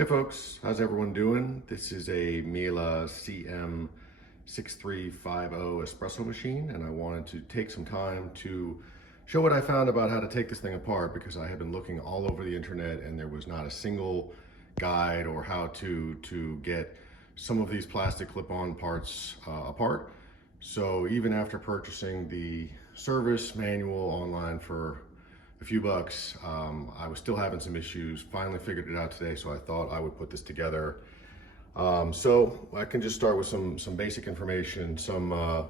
Hey folks, how's everyone doing? This is a Miele CM6350 espresso machine, and I wanted to take some time to show what I found about how to take this thing apart, because I have been looking all over the internet and there was not a single guide or how to get some of these plastic clip-on parts apart. So even after purchasing the service manual online for a few bucks, I was still having some issues. Finally figured it out today, so I thought I would put this together. So I can just start with some basic information. Some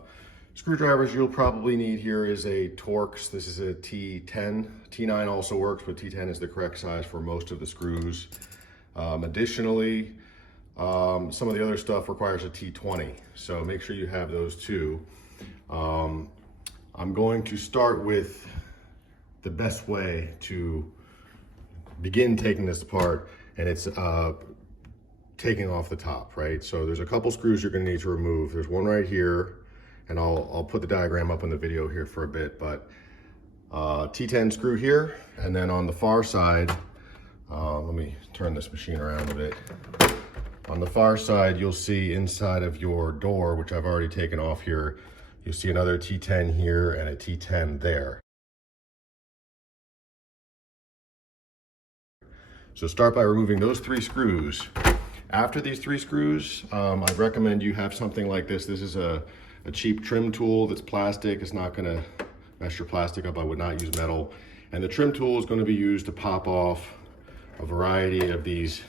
screwdrivers you'll probably need here is a Torx. This is a T10. T9 also works, but T10 is the correct size for most of the screws. Additionally, some of the other stuff requires a T20, so make sure you have those too. I'm going to start with the best way to begin taking this apart, and it's taking off the top, right? So there's a couple screws you're gonna need to remove. There's one right here, and I'll put the diagram up in the video here for a bit, but T10 screw here, and then on the far side, let me turn this machine around a bit. On the far side, you'll see inside of your door, which I've already taken off here, you'll see another T10 here and a T10 there. So start by removing those three screws. After these three screws, I'd recommend you have something like this. This is a cheap trim tool that's plastic. It's not gonna mess your plastic up. I would not use metal. And the trim tool is gonna be used to pop off a variety of these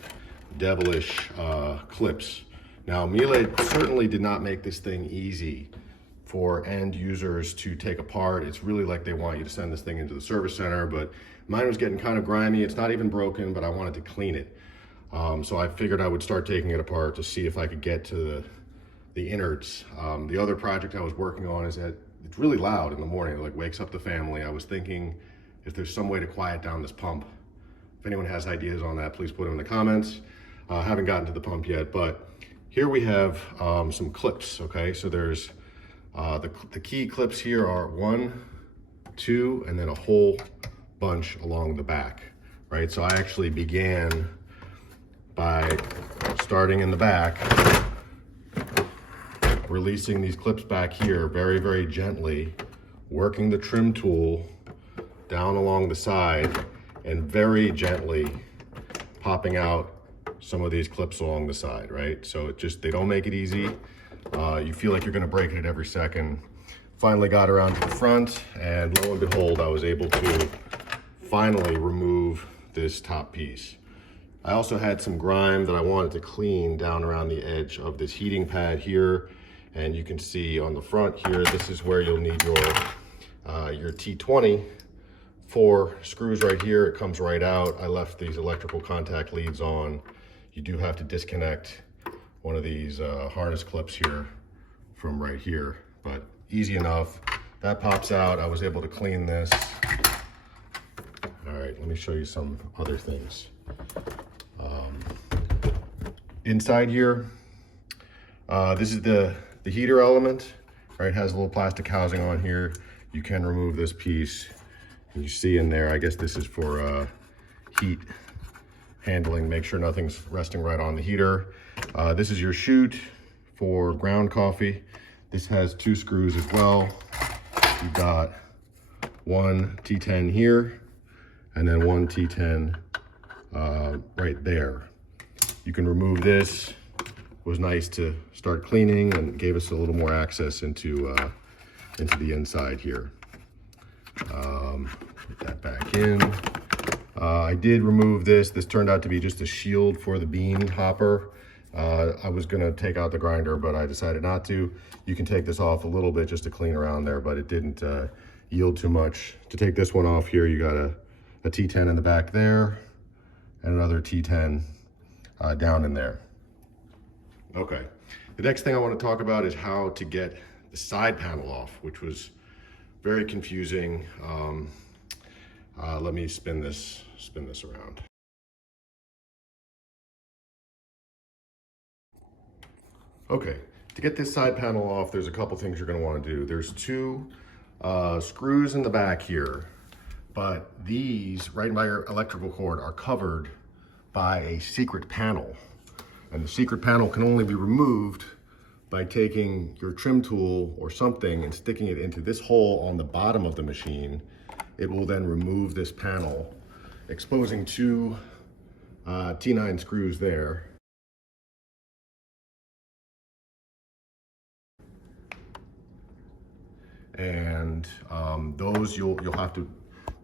devilish clips. Now, Miele certainly did not make this thing easy for end users to take apart. It's really like they want you to send this thing into the service center, but mine was getting kind of grimy. It's not even broken, but I wanted to clean it. So I figured I would start taking it apart to see if I could get to the innards. The other project I was working on is that it's really loud in the morning. It like wakes up the family. I was thinking if there's some way to quiet down this pump. If anyone has ideas on that, please put them in the comments. I haven't gotten to the pump yet, but here we have some clips, okay? So there's the key clips here are 1, 2, and then a whole bunch along the back, right? So I actually began by starting in the back, releasing these clips back here very, very gently, working the trim tool down along the side, and very gently popping out some of these clips along the side, right? So they don't make it easy. You feel like you're gonna break it at every second. Finally got around to the front, and lo and behold, I was able to finally remove this top piece. I also had some grime that I wanted to clean down around the edge of this heating pad here. And you can see on the front here, this is where you'll need your T20. 4 screws right here, it comes right out. I left these electrical contact leads on. You do have to disconnect one of these harness clips here from right here, but easy enough. That pops out. I was able to clean this. All right, let me show you some other things. Inside here, this is the heater element, right? It has a little plastic housing on here. You can remove this piece. You see in there, I guess this is for heat handling, make sure nothing's resting right on the heater. This is your chute for ground coffee. This has 2 screws as well. You've got one T10 here, and then one T10 right there. You can remove this. It was nice to start cleaning and gave us a little more access into the inside here. Put that back in. I did remove this. This turned out to be just a shield for the bean hopper. I was gonna take out the grinder, but I decided not to. You can take this off a little bit just to clean around there, but it didn't yield too much. To take this one off here, you got a T10 in the back there and another T10 down in there. Okay, the next thing I want to talk about is how to get the side panel off, which was very confusing. Let me spin this around. Okay, to get this side panel off, there's a couple things you're gonna wanna do. There's 2 screws in the back here, but these, right by your electrical cord, are covered by a secret panel. And the secret panel can only be removed by taking your trim tool or something and sticking it into this hole on the bottom of the machine. It will then remove this panel, exposing two T9 screws there. And those you'll have to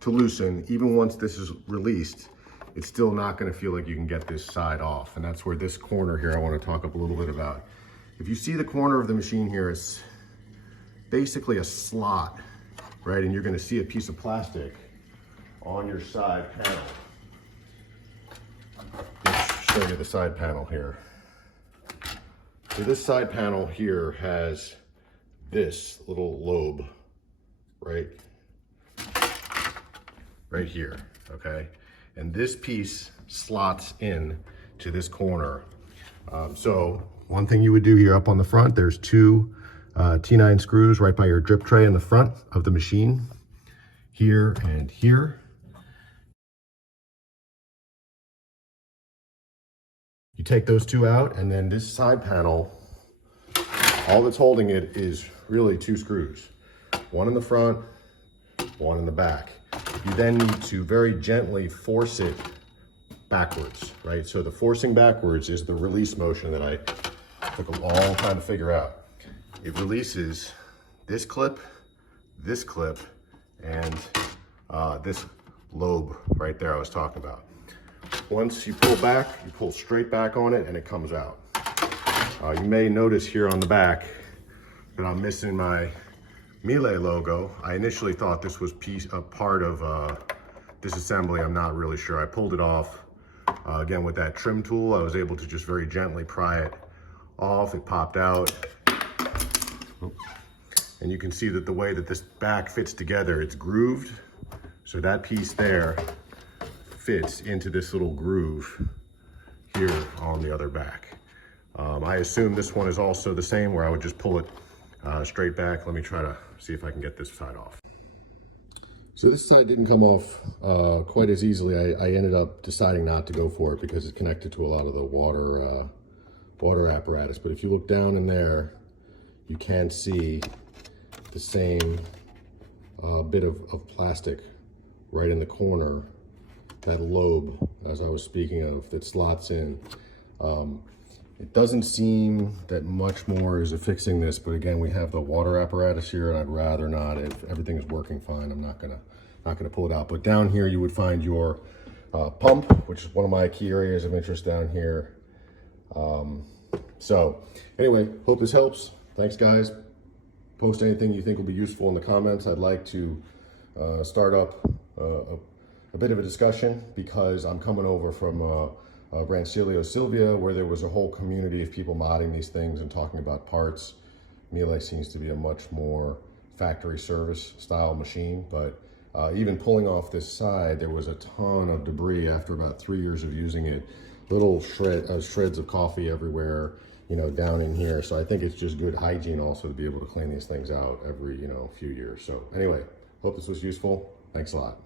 loosen. Even once this is released, it's still not going to feel like you can get this side off. And that's where this corner here I want to talk up a little bit about. If you see the corner of the machine here, it's basically a slot, right? And you're going to see a piece of plastic on your side panel. Let's show you the side panel here. So this side panel here has this little lobe right here, okay? And this piece slots in to this corner. So one thing you would do here up on the front, there's two T9 screws right by your drip tray in the front of the machine, here and here. You take those two out, and then this side panel, all that's holding it is really two screws. One in the front, one in the back. You then need to very gently force it backwards, right? So the forcing backwards is the release motion that I took a long time to figure out. It releases this clip, and this lobe right there I was talking about. Once you pull back, you pull straight back on it and it comes out. You may notice here on the back that I'm missing my Miele logo. I initially thought this was a part of Disassembly. I'm not really sure. I pulled it off. Again, with that trim tool, I was able to just very gently pry it off. It popped out. And you can see that the way that this back fits together, it's grooved. So that piece there fits into this little groove here on the other back. I assume this one is also the same, where I would just pull it straight back. Let me try to see if I can get this side off. So this side didn't come off quite as easily. I ended up deciding not to go for it because it's connected to a lot of the water apparatus. But if you look down in there, you can see the same bit of plastic right in the corner, that lobe, as I was speaking of, that slots in. It doesn't seem that much more is affixing this, but again, we have the water apparatus here, and I'd rather not. If everything is working fine, I'm not gonna pull it out. But down here, you would find your pump, which is one of my key areas of interest down here. So anyway, hope this helps. Thanks, guys. Post anything you think will be useful in the comments. I'd like to start up a bit of a discussion, because I'm coming over from Rancilio Silvia, where there was a whole community of people modding these things and talking about parts. Miele seems to be a much more factory service style machine, but even pulling off this side, there was a ton of debris after about 3 years of using it. Little shreds of coffee everywhere, you know, down in here. So I think it's just good hygiene also to be able to clean these things out every, few years. So anyway, hope this was useful. Thanks a lot.